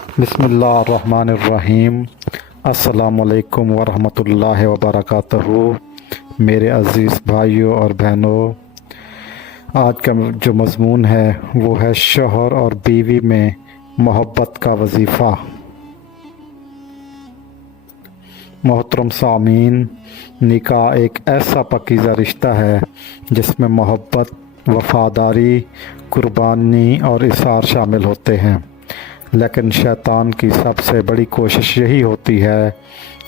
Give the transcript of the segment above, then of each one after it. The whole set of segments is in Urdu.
بسم اللہ الرحمن الرحیم۔ السلام علیکم ورحمۃ اللہ وبرکاتہ۔ میرے عزیز بھائیوں اور بہنوں، آج کا جو مضمون ہے وہ ہے شوہر اور بیوی میں محبت کا وظیفہ۔ محترم سامعین، نکاح ایک ایسا پاکیزہ رشتہ ہے جس میں محبت، وفاداری، قربانی اور اظہار شامل ہوتے ہیں، لیکن شیطان کی سب سے بڑی کوشش یہی ہوتی ہے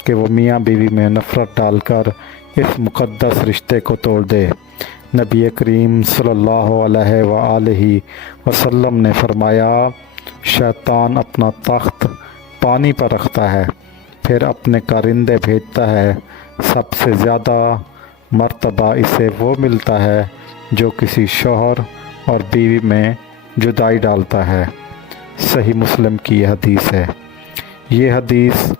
کہ وہ میاں بیوی میں نفرت ڈال کر اس مقدس رشتے کو توڑ دے۔ نبی کریم صلی اللہ علیہ وآلہ وسلم نے فرمایا، شیطان اپنا تخت پانی پر رکھتا ہے، پھر اپنے کارندے بھیجتا ہے، سب سے زیادہ مرتبہ اسے وہ ملتا ہے جو کسی شوہر اور بیوی میں جدائی ڈالتا ہے۔ صحیح مسلم کی یہ حدیث ہے۔ یہ حدیث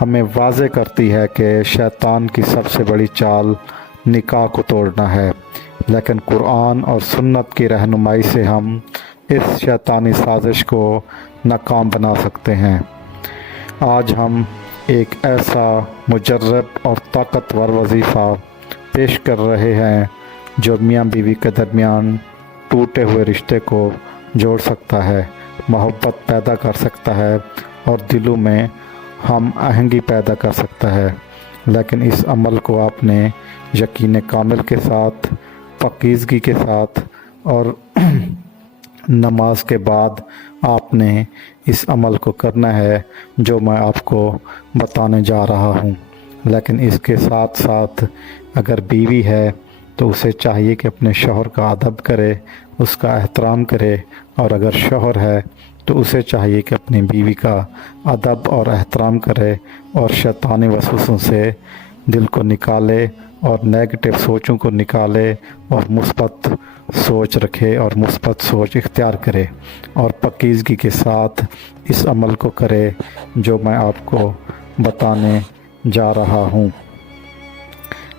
ہمیں واضح کرتی ہے کہ شیطان کی سب سے بڑی چال نکاح کو توڑنا ہے، لیکن قرآن اور سنت کی رہنمائی سے ہم اس شیطانی سازش کو ناکام بنا سکتے ہیں۔ آج ہم ایک ایسا مجرب اور طاقتور وظیفہ پیش کر رہے ہیں جو میاں بیوی کے درمیان ٹوٹے ہوئے رشتے کو جوڑ سکتا ہے، محبت پیدا کر سکتا ہے اور دلوں میں ہم آہنگی پیدا کر سکتا ہے۔ لیکن اس عمل کو آپ نے یقین کامل کے ساتھ، پاکیزگی کے ساتھ اور نماز کے بعد آپ نے اس عمل کو کرنا ہے جو میں آپ کو بتانے جا رہا ہوں۔ لیکن اس کے ساتھ ساتھ اگر بیوی ہے تو اسے چاہیے کہ اپنے شوہر کا ادب کرے، اس کا احترام کرے، اور اگر شوہر ہے تو اسے چاہیے کہ اپنی بیوی کا ادب اور احترام کرے اور شیطانی وسوسوں سے دل کو نکالے اور نیگیٹو سوچوں کو نکالے اور مثبت سوچ رکھے اور مثبت سوچ اختیار کرے اور پاکیزگی کے ساتھ اس عمل کو کرے جو میں آپ کو بتانے جا رہا ہوں۔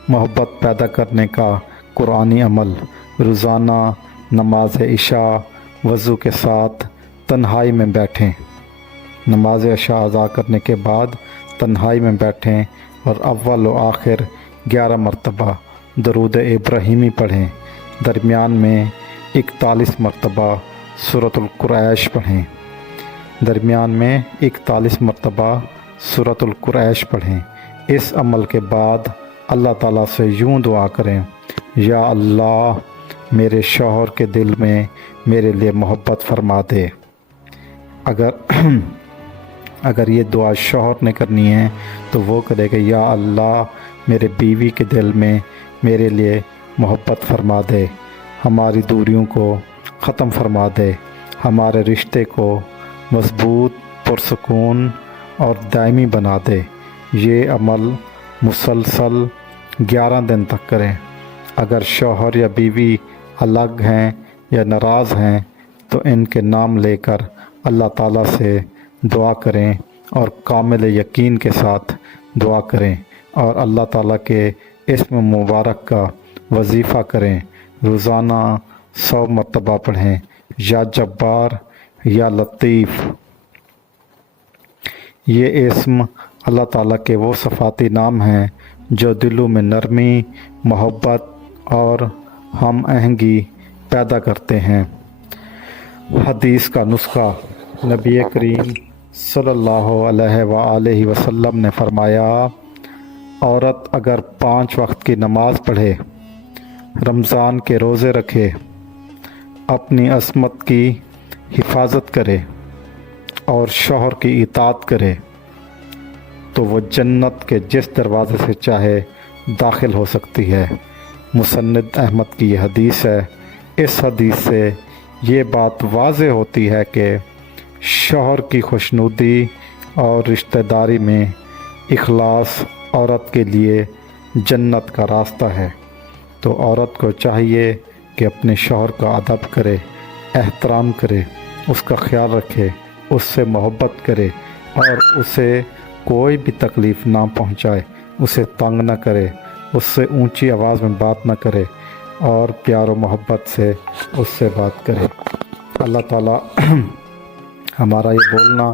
محبت پیدا کرنے کا قرآنی عمل: روزانہ نماز عشاء وضو کے ساتھ تنہائی میں بیٹھیں۔ نماز عشاء ادا کرنے کے بعد تنہائی میں بیٹھیں اور اول و آخر 11 مرتبہ درود ابراہیمی پڑھیں۔ درمیان میں 41 مرتبہ سورۃ القریش پڑھیں۔ اس عمل کے بعد اللہ تعالیٰ سے یوں دعا کریں: یا اللہ، میرے شوہر کے دل میں میرے لیے محبت فرما دے۔ اگر یہ دعا شوہر نے کرنی ہے تو وہ کرے کہ یا اللہ، میرے بیوی کے دل میں میرے لیے محبت فرما دے، ہماری دوریوں کو ختم فرما دے، ہمارے رشتے کو مضبوط، پرسکون اور دائمی بنا دے۔ یہ عمل مسلسل 11 دن تک کریں۔ اگر شوہر یا بیوی الگ ہیں یا ناراض ہیں تو ان کے نام لے کر اللہ تعالیٰ سے دعا کریں اور کامل یقین کے ساتھ دعا کریں اور اللہ تعالیٰ کے اسم مبارک کا وظیفہ کریں۔ روزانہ 100 مرتبہ پڑھیں: یا جبار، یا لطیف۔ یہ اسم اللہ تعالیٰ کے وہ صفاتی نام ہیں جو دلوں میں نرمی، محبت اور ہم آہنگی پیدا کرتے ہیں۔ حدیث کا نسخہ: نبی کریم صلی اللہ علیہ وآلہ وسلم نے فرمایا، عورت اگر 5 وقت کی نماز پڑھے، رمضان کے روزے رکھے، اپنی عصمت کی حفاظت کرے اور شوہر کی اطاعت کرے تو وہ جنت کے جس دروازے سے چاہے داخل ہو سکتی ہے۔ مسند احمد کی یہ حدیث ہے۔ اس حدیث سے یہ بات واضح ہوتی ہے کہ شوہر کی خوشنودی اور رشتہ داری میں اخلاص عورت کے لیے جنت کا راستہ ہے۔ تو عورت کو چاہیے کہ اپنے شوہر کا ادب کرے، احترام کرے، اس کا خیال رکھے، اس سے محبت کرے اور اسے کوئی بھی تکلیف نہ پہنچائے، اسے تنگ نہ کرے، اس سے اونچی آواز میں بات نہ کرے اور پیار و محبت سے اس سے بات کرے۔ اللہ تعالیٰ ہمارا یہ بولنا